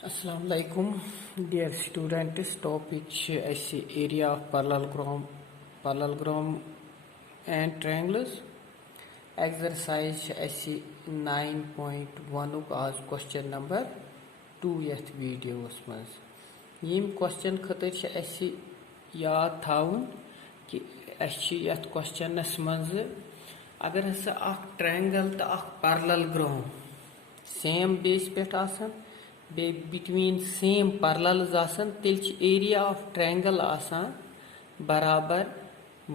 Assalamualaikum, dear students. Topic is area of parallelogram and triangles. Exercise is 9.1 as question number 2 yet videos mans. Yim question khatir छ ऐसी याद थाउन कि ऐसी यत question मज अगर हसा अख triangle तो अख parallelogram same base पे आसन between same parallels आसन तेल area of triangle आसान बराबर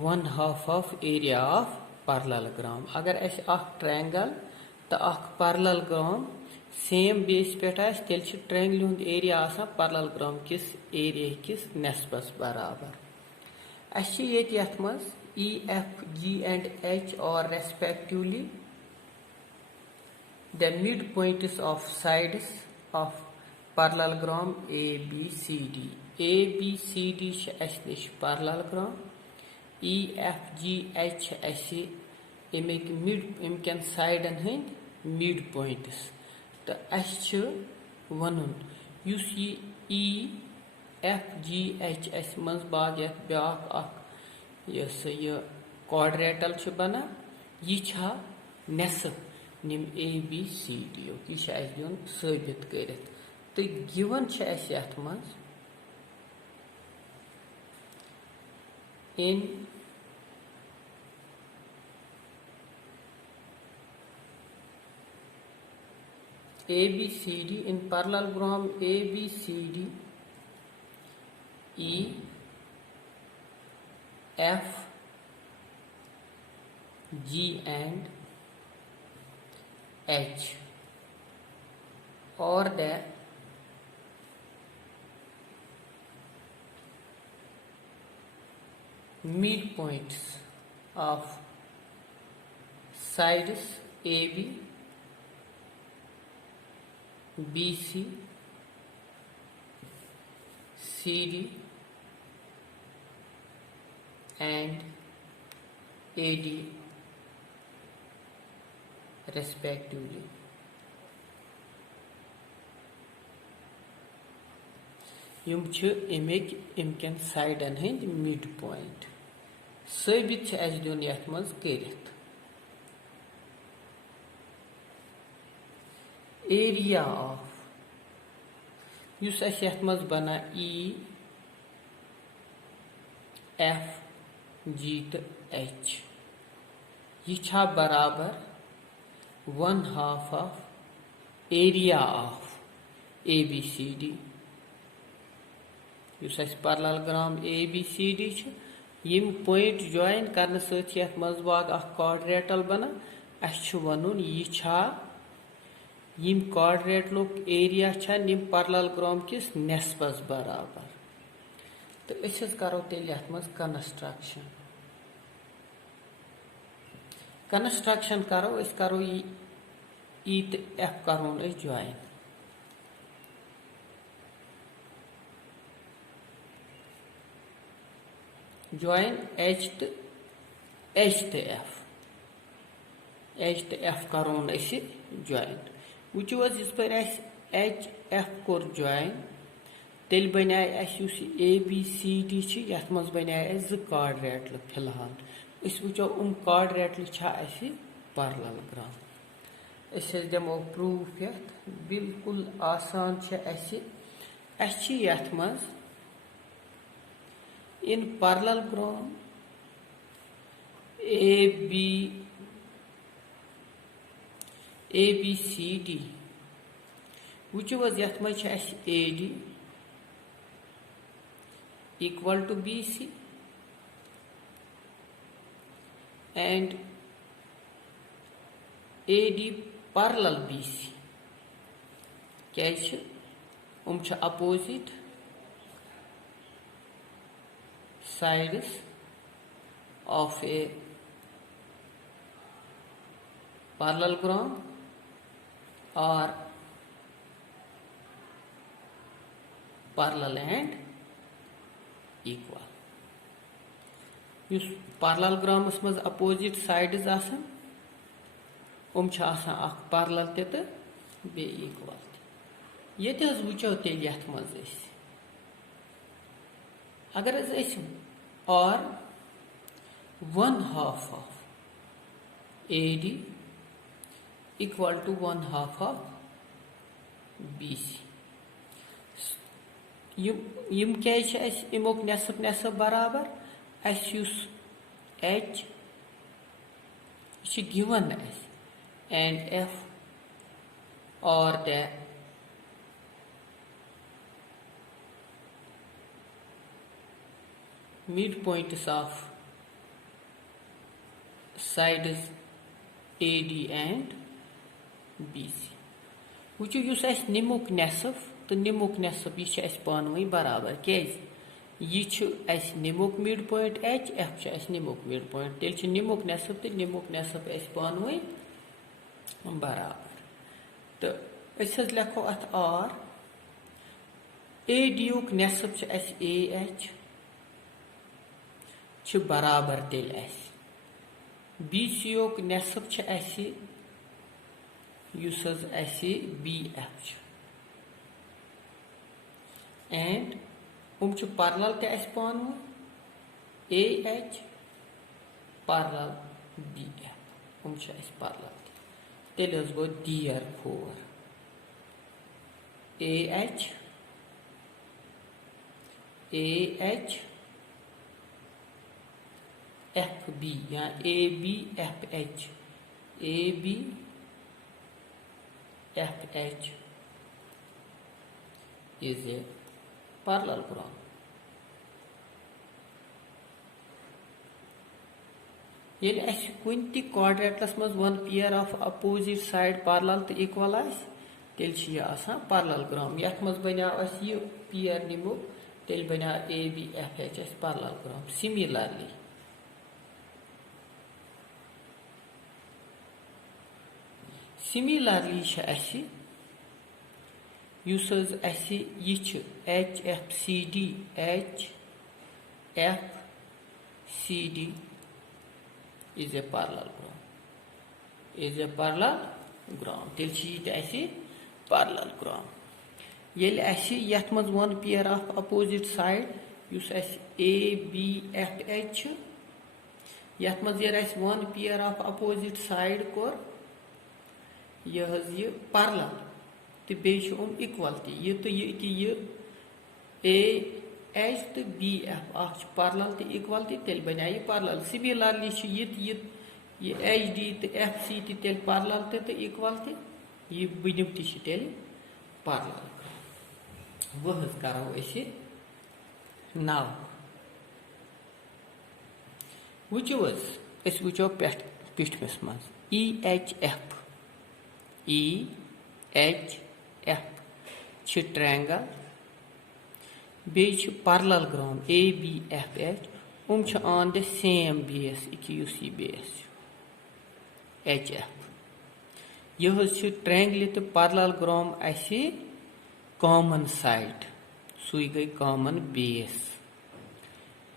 1/2 of area of parallelogram. अगर ऐसे अख triangle तो अख parallelogram same base पे तेल triangle हुंद area आसान parallelogram किस area किस nesbas बराबर. ऐसे ये यथ मज E, F, G and H are respectively the midpoints of sides of parallelogram ABCD. ABCD is parallelogram. E, F, G, H is mid side and midpoints. The H one you see E, F, G, H is mans bag yat byak yes ये quadrilateral छ बना ये छा नेसफ निम ABCD यह दिवन साबित करित तो गिवन छ ऐसे यथ मज in ABCD in parallelogram ABCD E, F, G and H or the midpoints of sides AB, BC, CD and AD respectively. यम अमिक इमकन साइडन हंद मिड पॉइंट साबित दिन यथ मज करित एरिया ऑफ युस यथ मज बना E, F, G तो H यह बराबर 1/2 of area of ABCD युस parallelogram ABCD यम पॉइंट ज्वाइन करने सत मज बाग quadrilateral बना वन यह यम quadrilateral एरिया निम parallelogram किस नेस्बस बराबर तो अस करो तेल यथ मज कंस्ट्रक्शन करो E तो F करो ज्वाइन ज्वाइन H तो F करो ज्वाइन वो इस पर H F कोर ज्वाइन तेल बना ABCD यथ मज बना जो quadrilateral फिलहाल वो quadrilateral parallelogram दमो प्रूफ यथ बिल्कुल आसान यथ मज इन parallelogram ABCD वो यथ मज AD equal to BC and AD parallel BC क्या opposite sides of a parallelogram or parallel and equal. Yus parallelogram मज opposite sides आसान parallel ते equal. ये वो तेल यथ मज अगर और 1/2 of AD equal to 1/2 of BC यम क्या इमोक नेसफ नेसफ बराबर H given and F or the midpoints of sides AD and BC वुचु निमुक नेसफ तो निमुक नेसफ यह पानवे बराबर क्या यह निमुक मिड पॉइंट H F निमुक मिड पॉइंट तेल निमुक नेसफ तो निमुक नेसफ पानवे बराबर तो लिखो अत R AD युक नेसफ AH बराबर तेल BC युक नेसफ BF and parallel AH parallel BF parallel therefore AH FB या AB FH AB FH is a parallelogram. Yel kun ti quadrilaterals maz one pair of opposite side parallel to equal tel chi asan parallelogram. Yath maz banav as ye pair nimo tel banav AB FH as parallelogram. Similarly uses HFCD is a parallelogram. Till she parallelogram. Yel yath maz one pair of opposite side use ABFH. Yath maz one pair of opposite side kor यह parallel तो बेच equality यह AH तो BF parallel तो equality तेल बना यह parallel similarly यह HD तो FC तो तेल parallel तो इक्वलिटी यह बनिम तेल parallel वह करो नाव वुचो पिछमस मज EHF triangle parallelogram ABFH on the same base QC base HF यह triangle तो parallelogram common side सुई गई common base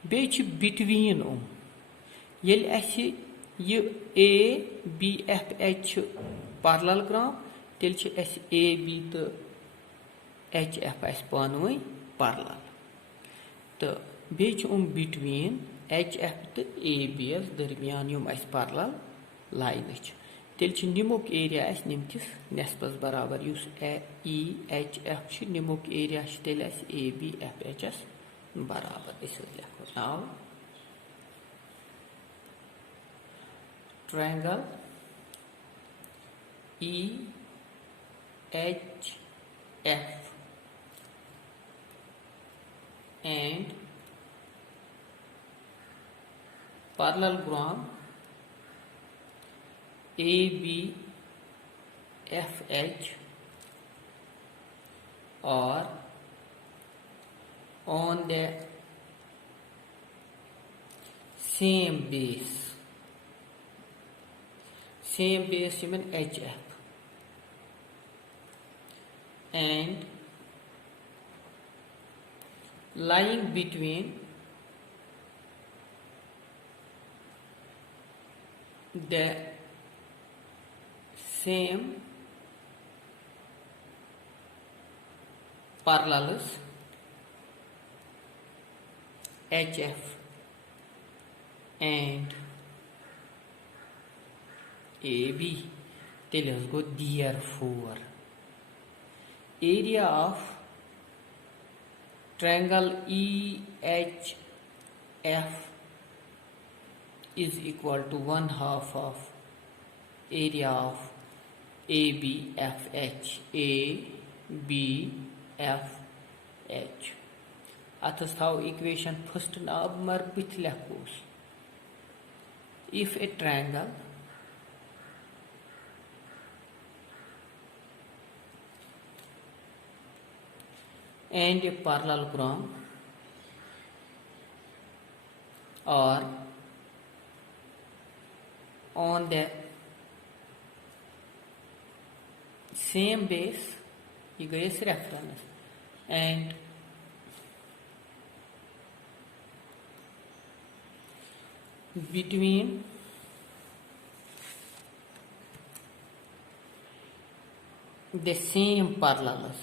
बेच between ये ABFH parallelogram tel AB to HF पानवे parallel तो बेच between HF to AB दरमियान parallel line tel निमुक area निमकिस नेस्पस बराबर EHF निमुक area tel ABFH बराबर लिखो now triangle EHF and parallelogram ABFH are on the same base mean HF and lying between the same parallels HF and AB. Tell us go therefore area of triangle EHF is equal to 1/2 of area of ABFH. ABFH. Athas thao equation first naab mar bith lekhos. If a triangle and a parallelogram are on the same base, ये गए reference, and between the same parallels,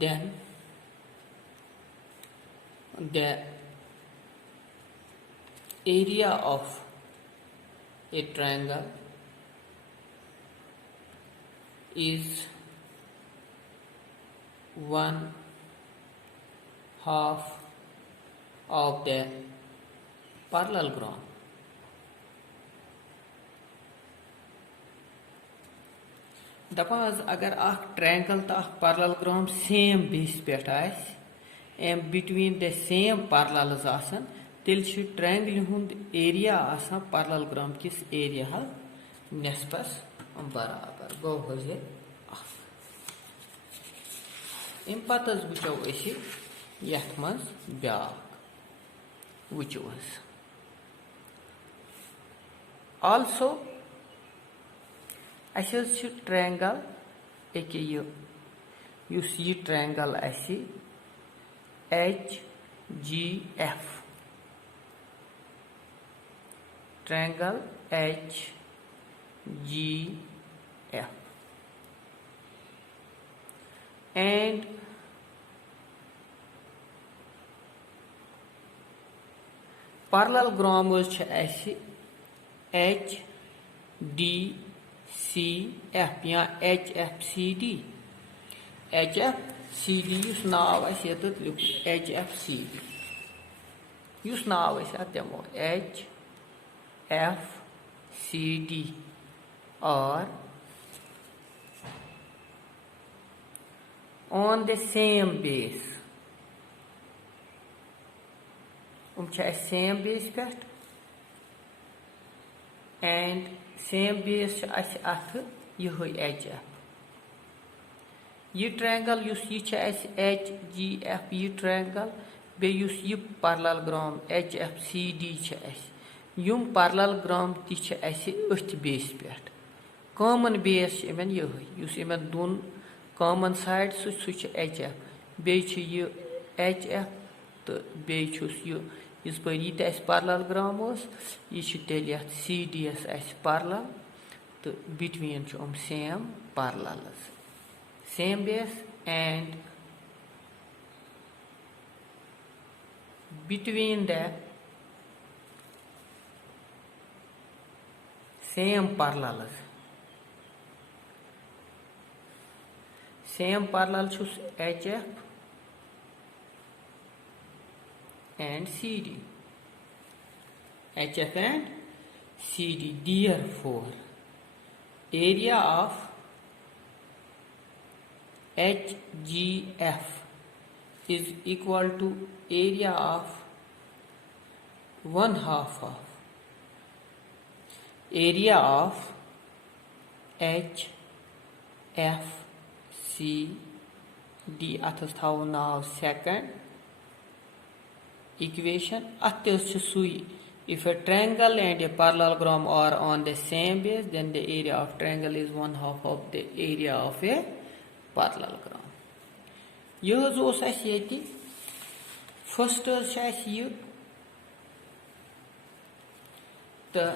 then the area of a triangle is 1/2 of the parallelogram. दपान अगर triangle तो parallelogram same base पे एम between the same parallels तेल triangle हुंद area parallelogram किस area नेस्पस बराबर गो हजे अम पत वो यथ मज ब्या वो आल्सो ट्रायंगल एके ये triangle HGF triangle HGF and parallelogram HDCF या HFCD HFCD नाव लिख HFCD नाव दमो HFCD और on the same base same base pet and same base HF ये ट्रायंगल HGF ये ट्रायंगल बे ये पैरेललोग्राम HFCD युम पैरेललोग्राम अथ base पे common base in दोन common side HF बे ये HF तो बे इस पे ये पैरेललोग्राम ये तेल CD पैरेलल तो between same parallels same base and between the same parallels HF and CD HF and CD. Therefore area of HGF is equal to area of 1/2 of area of HFCD. अथस थाव नाव second equation sui. If a triangle and a parallelogram are on the same base, then the area of triangle is 1/2 of the area of a parallelogram. Yeti first the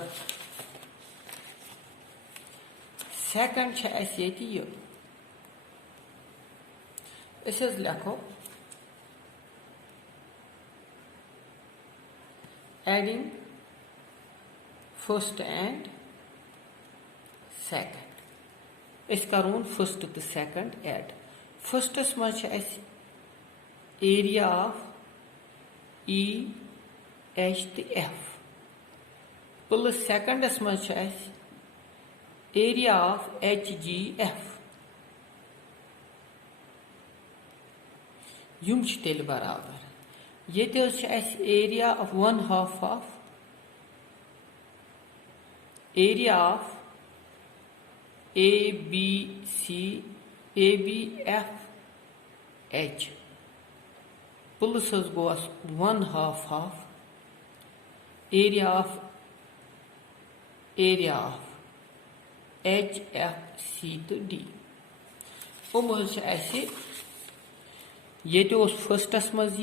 second छ ऐसे ये लिखो adding first and second करोन first तो second add फर्स्टस मज area of E H तो F plus सेकंडस मज area of H G F युम तेल बराबर ये area of 1/2 of area of A B F H plus गोस 1/2 of area of H F C तो डी ये फर्स्टस मज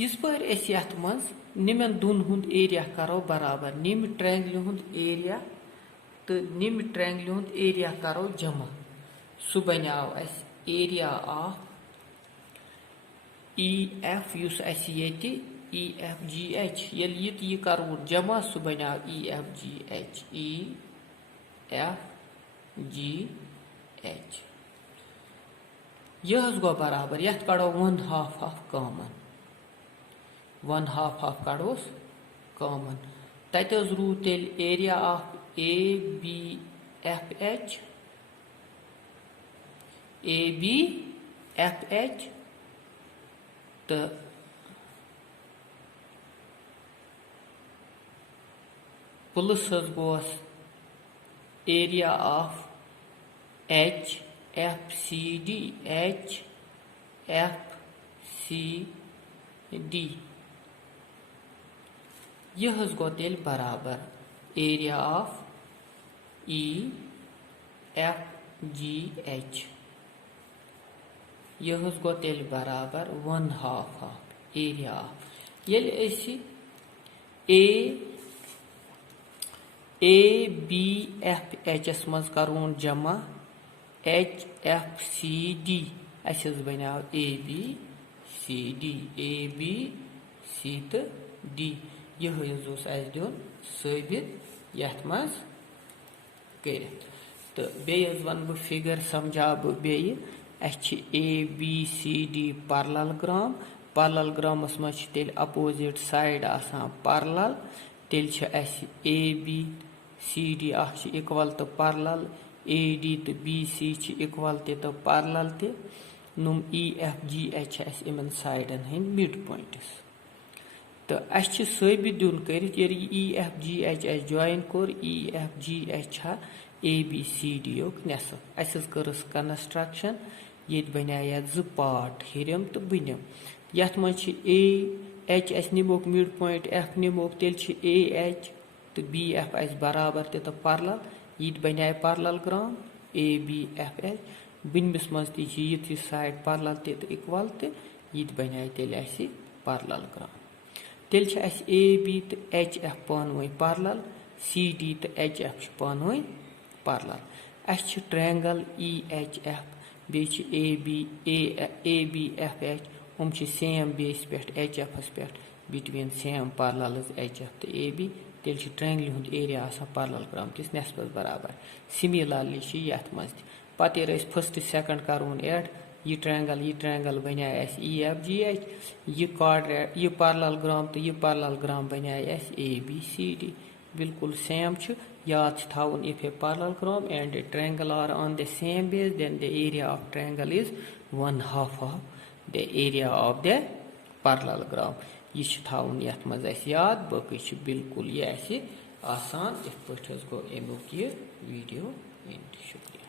इस पर यथ मज निमन दोन हुंद एरिया करो बराबर निम ट्रायंगल हुंद एरिया तो निम ट्रायंगल हुंद एरिया करो जमा सह बनाव area of E F E F G H ये करो जमा सह बनाव E F G H E F G H यह गो बराबर यथ कड़ो 1/2 ऑफ कॉमन 1/2 ऑफ कड़ोस कॉमन तत रू तेल area of A B F H तो प्लस गोस area of H F C D यह गो तेल बराबर area of E F G H यह गो तेल बराबर 1/2 of area of A B F H मज करोन जमा एच एफ सी डी बनाव ए बी सी तो डी यह दिन साबित यथ मज कर तो बेस वन बह फिगर समझा बे ए बी सी डी पैरेललोग्रामस मज तेल अपोजिट साइड आसान पैरेलल तेल A B C D equal तो पैरेलल ए डी तो बी सी इक्वल तो पैरेलल ते नुम ई एफ जी एच इन साइडन हंद मिड पॉइंट्स तो साबित दिन कर E F G H join कोर E F G H A B C D योक नेसफ कर्स कंस्ट्रक्शन ये बना 2 पार्ट हिरम तो बनिम यथ मज ए एच निमोक मिड पॉइंट एफ निमोक तेल ए एच तो बी एफ बराबर तो पैरेलल ये बना parallelogram A B F H बनमिस मज ये साइड पैरेलल तो इक्वल तो ये बना तेल पैरेललोग्राम तेल ए बी तो एच एफ पानवे पैरेलल सी डी तो एच एफ पानवे parallel triangle E H F बे ए बी एफ एच हम सेम बेस पे एच एफ पे between same parallel H F तो ए बी तेल ट्रायंगल हुंद एरिया पैरेललोग्राम किस नेसफस बराबर सिमिलरली यथ मज पे फर्स्ट सेकंड करोन एड ये ट्रायंगल बना ई एफ जी एच ये पैरेललोग्राम तो ये पैरेललोग्राम बना ए बी सी डी बिल्कुल सेम याद थावन if a parallelogram and a triangle are on the same base then the area of triangle is 1/2 of the area of the parallelogram ये थावन यथ मज याद बाकी बिल्कुल ये आसान इत पे गो अमुक ये वीडियो एंड शुक्रिया।